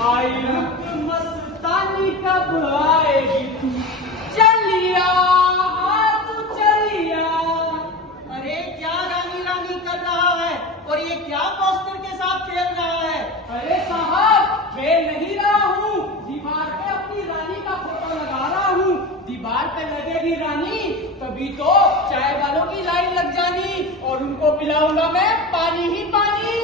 I look मस्तानी कब आएगी तू चलिया तू चलिया। अरे क्या रानी रानी कर रहा है और ये क्या पोस्टर के साथ खेल रहा है? अरे साहब खेल नहीं रहा हूँ, दीवार पे अपनी रानी का फोटो लगा रहा हूँ। दीवार पे लगेगी रानी तभी तो चाय वालों की लाइन लग जानी और उनको पिलाऊंगा मैं पानी ही पानी।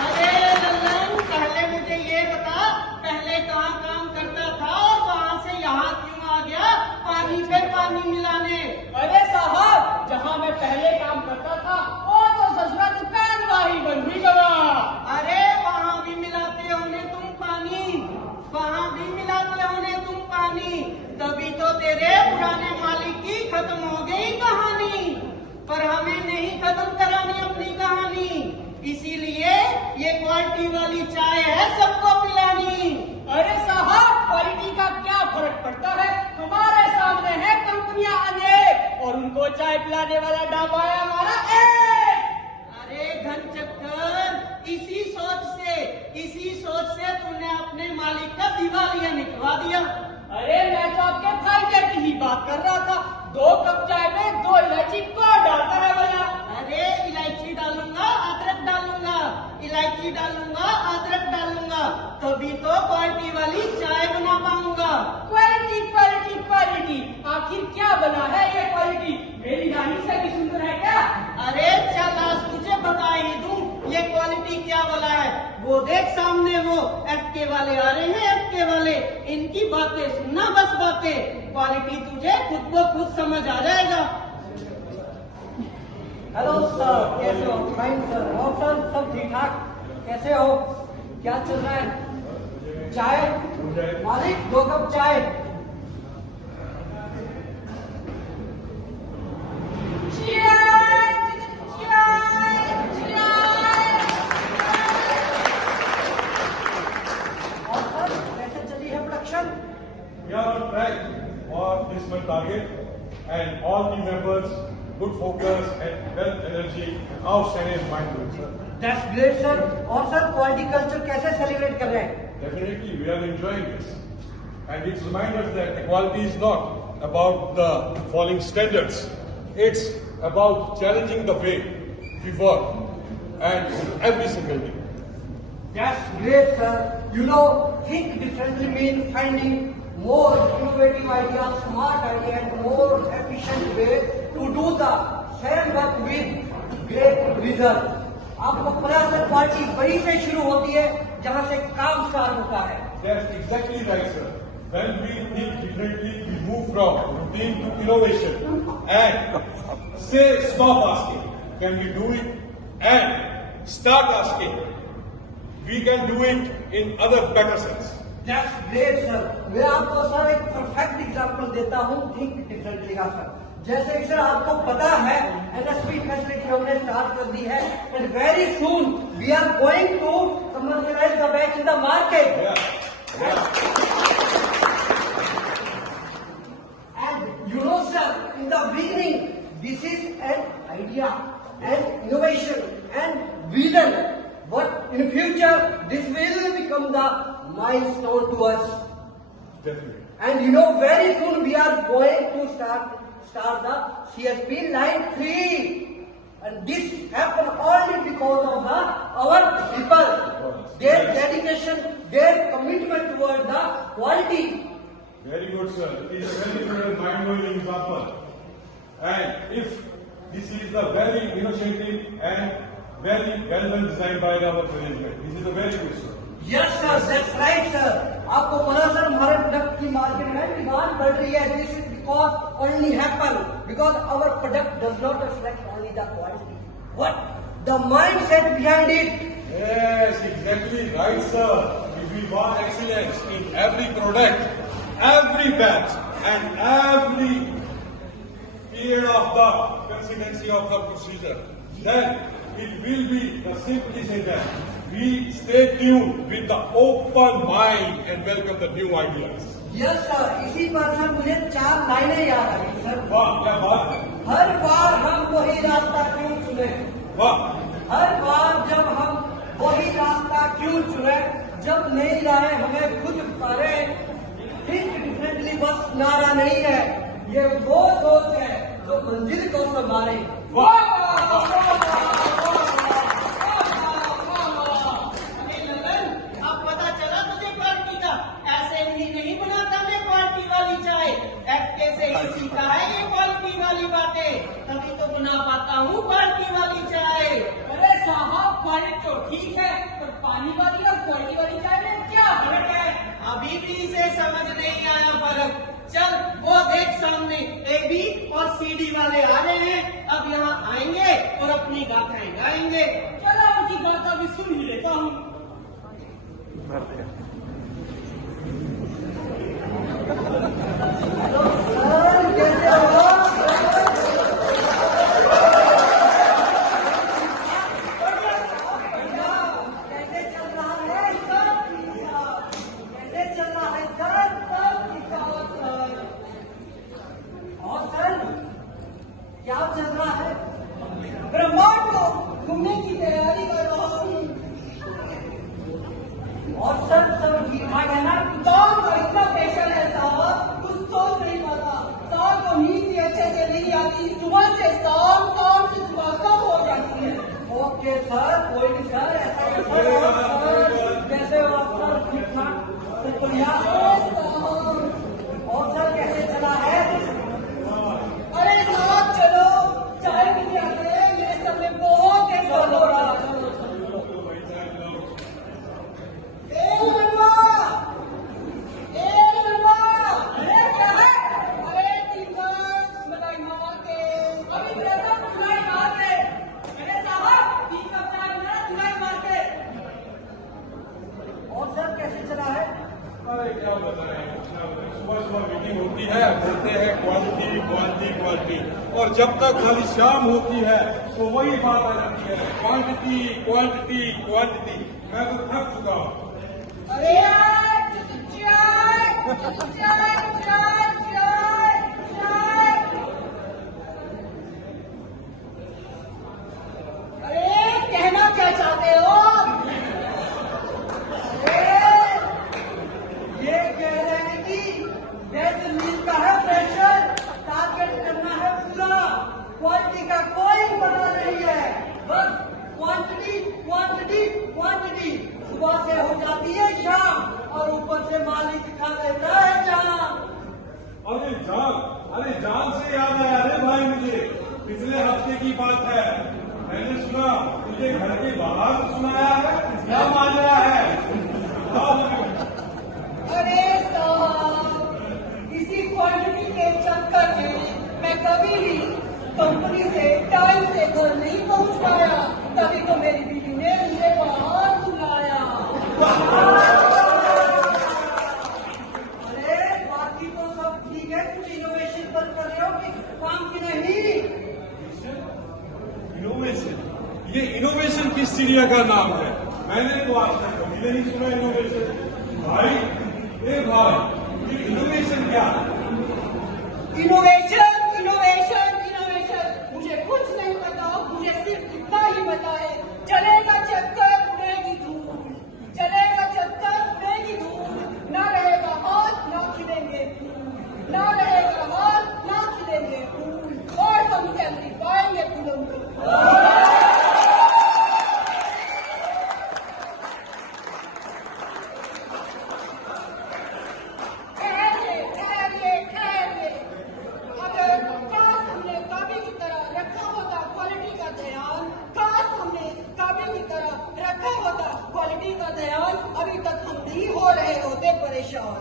अरे लल्लन, पहले मुझे ये बता, पहले कहाँ काम करता था और वहाँ से यहाँ क्यों आ गया पानी पे पानी मिलाने? अरे साहब जहाँ मैं पहले काम करता था वो तो ससुरा दुकान वाही बन हुई गवा। अरे वहाँ भी मिलाते होने तुम पानी, वहाँ भी मिलाते होने तुम पानी, तभी तो तेरे पुराने मालिक की खत्म हो गई कहानी। पर हमें नहीं खत्म करानी अपनी कहानी, इसीलिए ये क्वालिटी वाली चाय है सबको पिलानी। अरे साहब क्वालिटी का क्या फर्क पड़ता है, हमारे सामने है कंपनियां अनेक और उनको चाय पिलाने वाला डाबा है हमारा एक। अरे घन चक्कर, इसी सोच से तूने अपने मालिक का दिवालिया निकलवा दिया। अरे मैं तो आपके फायदे की ही बात कर रहा था, 2 कप चाय में 2 इलायची कौन डालता है भैया? अरे इलायची डालूंगा, अदरक डालूंगा, इलायची डालूंगा, अदरक डालूंगा, तभी तो क्वालिटी वाली चाय बना पाऊंगा। क्वालिटी क्वालिटी क्वालिटी, आखिर क्या बना है ये क्वालिटी? मेरी रानी से भी सुंदर है क्या? अरे चल आज तुझे बता ही दूं ये क्वालिटी क्या वाला है। वो देख सामने वो एफके वाले आ रहे हैं, एफके वाले, इनकी बातें सुनना बस बातें, क्वालिटी तुझे खुद ब खुद समझ आ जाएगा। हेलो सर, कैसे हो? Fine sir. और सर सब ठीक ठाक? कैसे हो? क्या चल रहा है? चाय मालिक, 2 कप चाय। और सर कैसे चली है production? We are on track for this month target, and all the members, good focus and well energy, outstanding mindful, sir. That's great sir. और सर क्वालिटी कल्चर कैसे सेलिब्रेट कर रहे हैं? Definitely, we are enjoying this, and it reminds us that equality is not about the falling standards. It's about challenging the way we work and every single day. That's great, sir. You know, think differently means finding more innovative ideas, smart ideas, and more efficient way to do the same work with great result. आपको पता है sir, quality बड़ी से शुरू होती है जहाँ से काम स्टार्ट होता है। That's exactly right, sir. When we think differently, we move from routine to innovation and say stop asking, can we do it? And start asking, we can do it in other better sense. That's great, sir. मैं आपको sir एक perfect example देता हूँ think differently का sir. जैसे कि sir आपको पता है एनएसपी फैसिलिटी हमने स्टार्ट कर दी है and very soon we are going to commercialise the batch in the market. And you know sir, in the beginning this is an idea and innovation and vision, but in future this will become the milestone to us. Definitely. And you know, very soon we are going to start the CSP line 3, and this happen only because of our people, their dedication, their commitment toward the quality. Very good, sir. It is a very good and mind-blowing example. And if this is the very innovative and very well designed by our management, this is a very good, sir. Yes sir, that's right sir. आपको पता sir हमारे product की market में demand बढ़ रही है। This is because only happen because our product does not reflect only the quality, what the mindset behind it. Yes, exactly right, sir. If we want excellence in every product, every batch, and every period of the consistency of the procedure, then it will be the simply say that we stay tuned with the open mind and welcome the new ideas. Yes sir, इसी पर sir मुझे 4 लाइनें याद आ गई sir. वाह क्या बात है। हर बार हम वही रास्ता क्यों चुने, वाह। हर बार जब हम वही रास्ता क्यों चुने, जब नहीं रहे हमें खुद पुकारे, थिंक डिफरेंटली बस नारा नहीं है, ये वो सोच है जो मंजिल को संभाले। अरे ललन, अब पता चला तुझे पार्टी का। ऐसे ही नहीं बनाता मैं पार्टी वाली चाय, एफके से ही सीखा है ये क्वालिटी वाली बातें, तभी तो बना पाता हूँ पार्टी वाली चाय। अरे साहब, क्वालिटी तो ठीक है, पर पानी वाली और क्वालिटी वाली चाय में क्या फर्क है? अभी भी इसे समझ नहीं आया फर्क। चल वो देख सामने एबी और सीडी वाले आ रहे हैं, अब यहाँ आएंगे और अपनी गाथाएं गाएंगे। चलो उनकी गाथा भी सुन ही लेता हूँ। सर कैसे हो? कैसे चल रहा है सर? कैसे चल रहा है सर? सब ठीक है सर। और सर क्या चल रहा है? ब्रह्मांड को घूमने की तैयारी कर रहा हूँ। और सर सब ठीक ठाक है ना? काम का इतना प्रेशर है साहब, कुछ सोच नहीं पाता। शाम को नींद भी अच्छे से नहीं आती, सुबह से शाम, शाम से सुबह कब हो जाती है। ओके सर, कोई नहीं सर, ऐसा कैसे हो सर? कैसे हो आप सर? ठीक ठाक, सब बढ़िया। और सर कैसे चला है? अरे साहब चलो चाय पी आते हैं, मेरे सब में बहुत तेज दर्द हो रहा है। ए मनवा, अरे क्या है? अरे तीन बार मलाई मार के। अभी बेटा चुनाई मार के। अरे साहब, 3 कप चाय बनाना चुनाई मार के। और सर कैसे चला है? अरे क्या बताएं, सुबह सुबह मीटिंग होती है, बोलते हैं क्वालिटी क्वालिटी क्वालिटी, और जब तक खाली शाम होती है तो वही बात आ जाती है, क्वांटिटी क्वांटिटी क्वांटिटी। मैं तो थक चुका हूँ। अरे अरे कहना क्या चाहते हो? ये कह रहे हैं कि जैसे मील का है प्रेशर, टारगेट करना है पूरा, क्वालिटी का कोई पता नहीं है, बस क्वांटिटी क्वांटिटी क्वांटिटी। सुबह से हो जाती है शाम और ऊपर से मालिक खा लेता है जाम। अरे जान से याद आया रे भाई, मुझे पिछले हफ्ते की बात है, मैंने सुना तुझे घर के बाहर सुनाया है, क्या माजरा है? अरे साहब, इसी क्वांटिटी के चक्कर में मैं कभी भी कंपनी से टाइम से घर नहीं पहुंच पाया, तभी तो मेरी बीवी ने मुझे बाहर सुलाया। अरे बाकी तो सब ठीक है, कुछ इनोवेशन पर कर रहे हो कि काम की नहीं? इनोवेशन, ये इनोवेशन किस चिड़िया का नाम है? मैंने तो आज तक कभी नहीं सुना इनोवेशन। भाई ए भाई, ये इनोवेशन क्या है? इनोवेशन इनोवेशन इनोवेशन, मुझे कुछ नहीं पता, मुझे सिर्फ इतना ही पता है, चलेगा चक्कर उड़ेगी धूल, चलेगा चक्कर उड़ेगी धूल, ना रहेगा हाथ ना खिलेंगे फूल, ना रहेगा हाथ ना खिलेंगे फूल, और हम सैलरी पाएंगे फूलों को। क्वालिटी का ध्यान, अभी तक हम नहीं हो रहे होते परेशान।